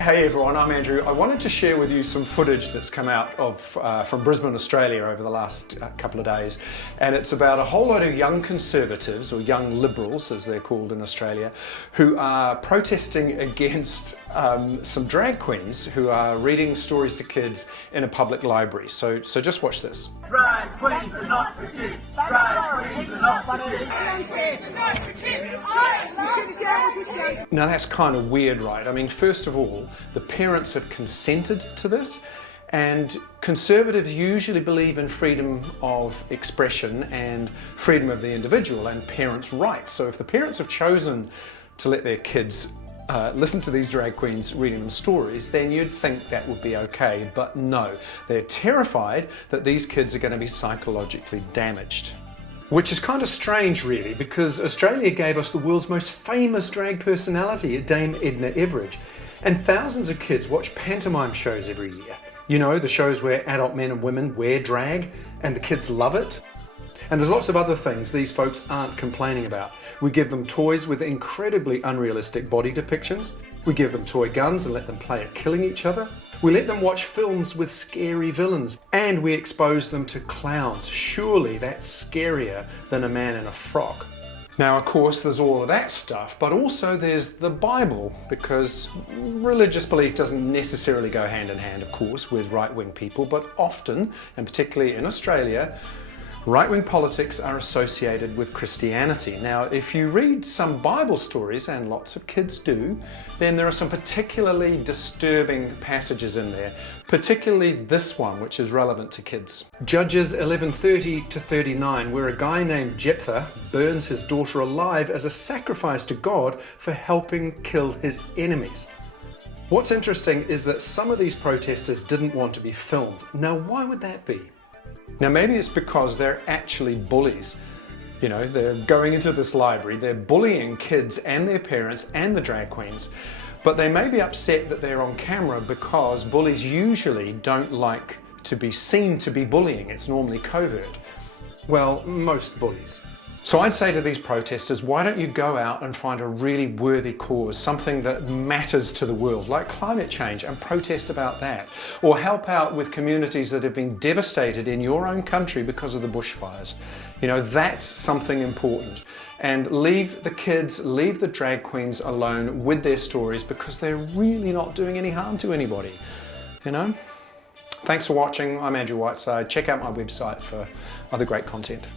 Hey everyone, I'm Andrew. I wanted to share with you some footage that's come out from Brisbane, Australia over the last couple of days, and it's about a whole lot of young conservatives, or young liberals as they're called in Australia, who are protesting against some drag queens who are reading stories to kids in a public library. So just watch this. Drag queens are not for kids. Drag queens are not for kids. Now that's kind of weird, right? I mean, first of all, the parents have consented to this, and conservatives usually believe in freedom of expression and freedom of the individual and parents' rights. So if the parents have chosen to let their kids listen to these drag queens reading them stories, then you'd think that would be okay, but no. They're terrified that these kids are going to be psychologically damaged. Which is kind of strange really, because Australia gave us the world's most famous drag personality, Dame Edna Everage. And thousands of kids watch pantomime shows every year. You know, the shows where adult men and women wear drag, and the kids love it. And there's lots of other things these folks aren't complaining about. We give them toys with incredibly unrealistic body depictions. We give them toy guns and let them play at killing each other. We let them watch films with scary villains. And we expose them to clowns. Surely that's scarier than a man in a frock. Now, of course, there's all of that stuff, but also there's the Bible, because religious belief doesn't necessarily go hand in hand, of course, with right-wing people, but often, and particularly in Australia, right-wing politics are associated with Christianity. Now, if you read some Bible stories, and lots of kids do, then there are some particularly disturbing passages in there, particularly this one, which is relevant to kids. Judges 11:30 to 39, where a guy named Jephthah burns his daughter alive as a sacrifice to God for helping kill his enemies. What's interesting is that some of these protesters didn't want to be filmed. Now, why would that be? Now maybe it's because they're actually bullies. You know, they're going into this library, they're bullying kids and their parents and the drag queens, but they may be upset that they're on camera because bullies usually don't like to be seen to be bullying. It's normally covert. Well, most bullies. So I'd say to these protesters, why don't you go out and find a really worthy cause, something that matters to the world, like climate change, and protest about that. Or help out with communities that have been devastated in your own country because of the bushfires. You know, that's something important. And leave the kids, leave the drag queens alone with their stories, because they're really not doing any harm to anybody, you know? Thanks for watching. I'm Andrew Whiteside. Check out my website for other great content.